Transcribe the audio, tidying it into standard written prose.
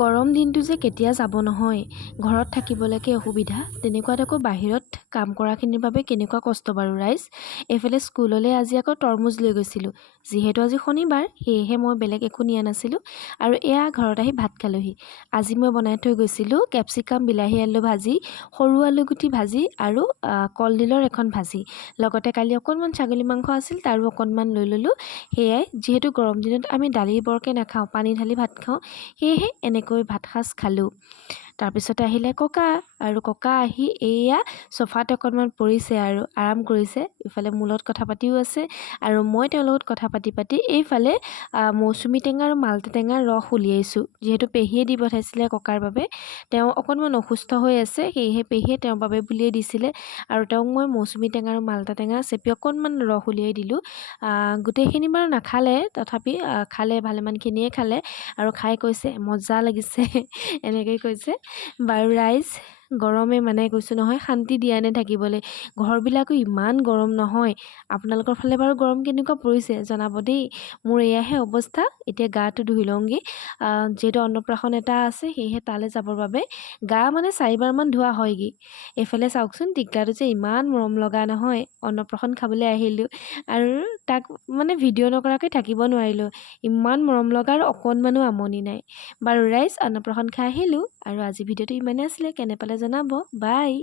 গৰম দিনটো যে কেতিয়া যাব নহয়, ঘৰত থাকিবলৈকে অসুবিধা, তেনেকুৱাত আকৌ বাহিৰত কাম কৰাখিনিৰ বাবে কেনেকুৱা কষ্ট বাৰু ৰাইজ। এইফালে স্কুললৈ আজি আকৌ তৰমুজ লৈ গৈছিলোঁ। যিহেতু আজি শনিবাৰ, সেয়েহে মই বেলেগ একো নিয়া নাছিলোঁ আৰু এয়া ঘৰত আহি ভাত খালোহি। আজি মই বনাই থৈ গৈছিলোঁ কেপচিকাম বিলাহী আলু ভাজি, সৰু আলুগুটি ভাজি আৰু কলডিলৰ এখন ভাজি। লগতে কালি অকণমান ছাগলী মাংস আছিল, তাৰো অকণমান লৈ ল'লোঁ। সেয়াই, যিহেতু গৰম দিনত আমি দালি বৰকৈ নাখাওঁ, পানী ঢালি ভাত খাওঁ, সেয়েহে এনেকৈ ভাত সাজ খালোঁ। তাৰপিছতে আহিলে ককা, আৰু ককা আহি এইয়া চফাত অকণমান পৰিছে আৰু আৰাম কৰিছে। ইফালে মোৰ লগত কথা পাতিও আছে আৰু মই তেওঁৰ লগত কথা পাতি পাতি এইফালে মৌচুমী টেঙা আৰু মালতা টেঙাৰ ৰস উলিয়াইছোঁ। যিহেতু পেহীয়ে দি পঠাইছিলে ককাৰ বাবে, তেওঁ অকণমান অসুস্থ হৈ আছে, সেয়েহে পেহীয়ে তেওঁৰ বাবে বুলিয়েই দিছিলে আৰু তেওঁক মই মৌচুমী টেঙা আৰু মালতা টেঙা চেপি অকণমান ৰস উলিয়াই দিলোঁ। গোটেইখিনি বাৰু নাখালে, তথাপি খালে, ভালেমানখিনিয়ে খালে আৰু খাই কৈছে মজা লাগিছে এনেকৈ কৈছে। বাৰু ৰাইজ, গৰমে মানে কৈছোঁ নহয়, শান্তি দিয়া নে থাকিবলৈ। ঘৰবিলাকো ইমান গৰম নহয়। আপোনালোকৰ ফালে বাৰু গৰম কেনেকুৱা পৰিছে জনাব দেই। মোৰ এয়াহে অৱস্থা। এতিয়া গাটো ধুই লওঁগৈ, যিহেতু অন্নপ্ৰাশন এটা আছে, সেয়েহে তালৈ যাবৰ বাবে গা মানে 4বাৰমান ধোৱা হয়গৈ। এইফালে চাওকচোন, টিকলাটো যে ইমান মৰম লগা নহয়। অন্নপ্ৰাশন খাবলৈ আহিলোঁ আৰু তাক মানে ভিডিঅ' নকৰাকৈ থাকিব নোৱাৰিলোঁ। ইমান মৰম লগা আৰু অকণমানো আমনি নাই। বাৰু ৰাইজ, অন্নপ্ৰাশন খাই আহিলোঁ আৰু আজি ভিডিঅ'টো ইমানেই আছিলে। কেনে পালে জনাব। বাই।